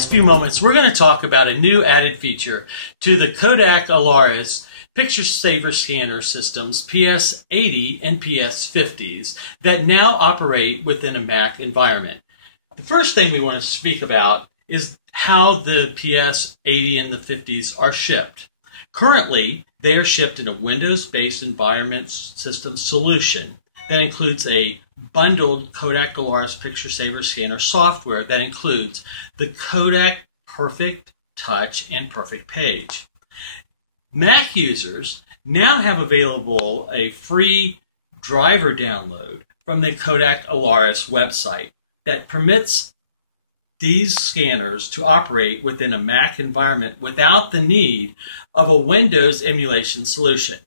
next few moments, we're going to talk about a new added feature to the Kodak Alaris Picture Saver Scanner Systems PS80 and PS50s that now operate within a Mac environment. The first thing we want to speak about is how the PS80 and the 50s are shipped. Currently, they are shipped in a Windows-based environment system solution that includes a bundled Kodak Alaris Picture Saver Scanner software that includes the Kodak Perfect Touch and Perfect Page. Mac users now have available a free driver download from the Kodak Alaris website that permits these scanners to operate within a Mac environment without the need of a Windows emulation solution.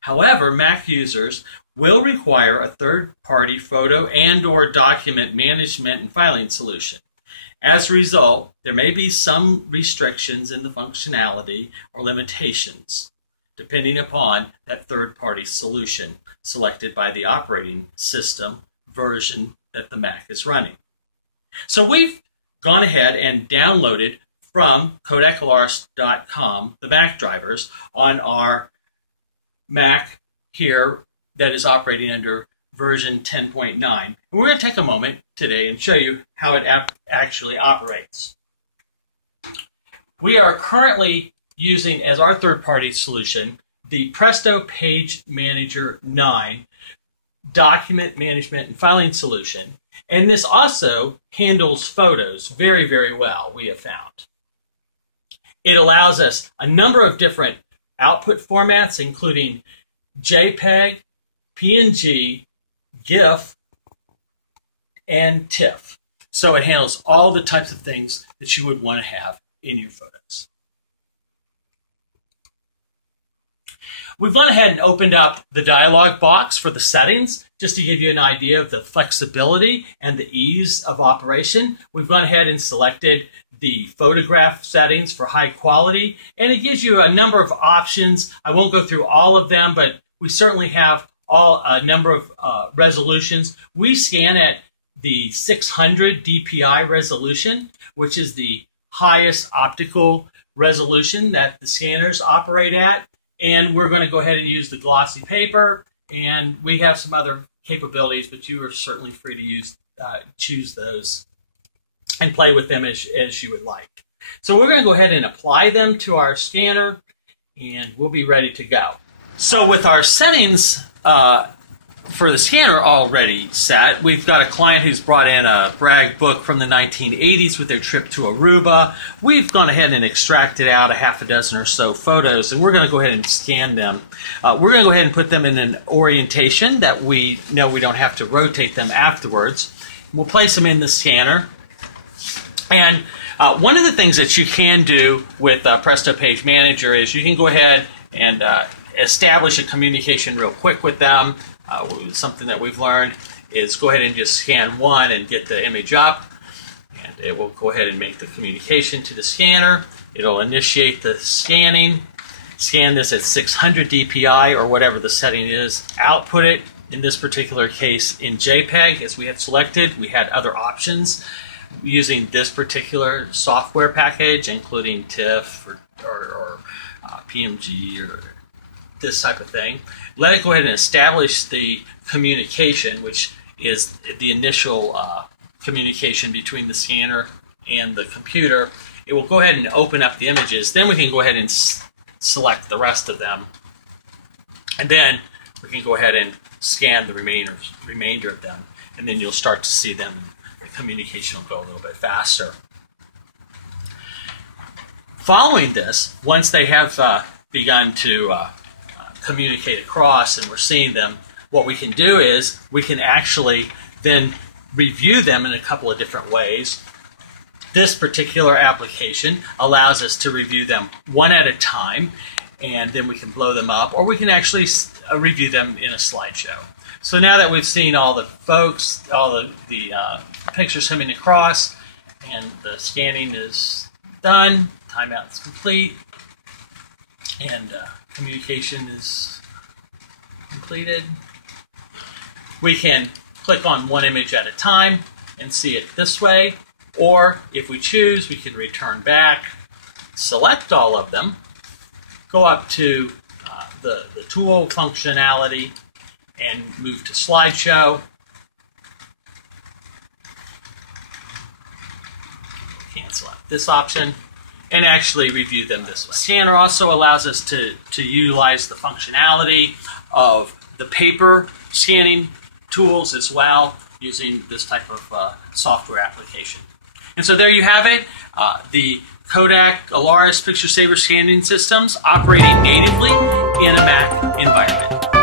However, Mac users will require a third-party photo and/or document management and filing solution. As a result, there may be some restrictions in the functionality or limitations, depending upon that third-party solution selected by the operating system version that the Mac is running. So we've gone ahead and downloaded from KodakAlaris.com the Mac drivers on our Mac here that is operating under version 10.9. And we're going to take a moment today and show you how it actually operates. We are currently using as our third-party solution the Presto Page Manager 9 document management and filing solution. And this also handles photos very, very well, we have found. It allows us a number of different output formats, including JPEG, PNG, GIF, and TIFF. So it handles all the types of things that you would want to have in your photos. We've gone ahead and opened up the dialog box for the settings just to give you an idea of the flexibility and the ease of operation. We've gone ahead and selected the photograph settings for high quality, and it gives you a number of options. I won't go through all of them, but we certainly have a number of resolutions. We scan at the 600 DPI resolution, which is the highest optical resolution that the scanners operate at. And we're going to go ahead and use the glossy paper, and we have some other capabilities, but you are certainly free to choose those and play with them as you would like. So we're going to go ahead and apply them to our scanner, and we'll be ready to go. So with our settings for the scanner already set, we've got a client who's brought in a brag book from the 1980s with their trip to Aruba. We've gone ahead and extracted out a half a dozen or so photos, and we're going to go ahead and scan them. We're going to go ahead and put them in an orientation that we know we don't have to rotate them afterwards. We'll place them in the scanner. And one of the things that you can do with Presto Page Manager is you can go ahead and establish a communication real quick with them. Something that we've learned is go ahead and just scan one and get the image up, and it will go ahead and make the communication to the scanner. It'll initiate the scanning, scan this at 600 DPI or whatever the setting is, output it, in this particular case in JPEG as we had selected. We had other options using this particular software package, including TIFF or PMG or this type of thing. Let it go ahead and establish the communication, which is the initial communication between the scanner and the computer. It will go ahead and open up the images. Then we can go ahead and select the rest of them. And then we can go ahead and scan the remainder of them. And then you'll start to see them. The communication will go a little bit faster. Following this, once they have begun to communicate across and we're seeing them, what we can do is we can actually then review them in a couple of different ways. This particular application allows us to review them one at a time, and then we can blow them up, or we can actually review them in a slideshow. So now that we've seen all the folks, all the pictures coming across, and the scanning is done, timeout is complete, and communication is completed, we can click on one image at a time and see it this way. Or if we choose, we can return back, select all of them, go up to the tool functionality, and move to slideshow. Cancel out this option and actually review them this way. Scanner also allows us to utilize the functionality of the paper scanning tools as well, using this type of software application. And so there you have it, the Kodak Alaris Picture Saver scanning systems operating natively in a Mac environment.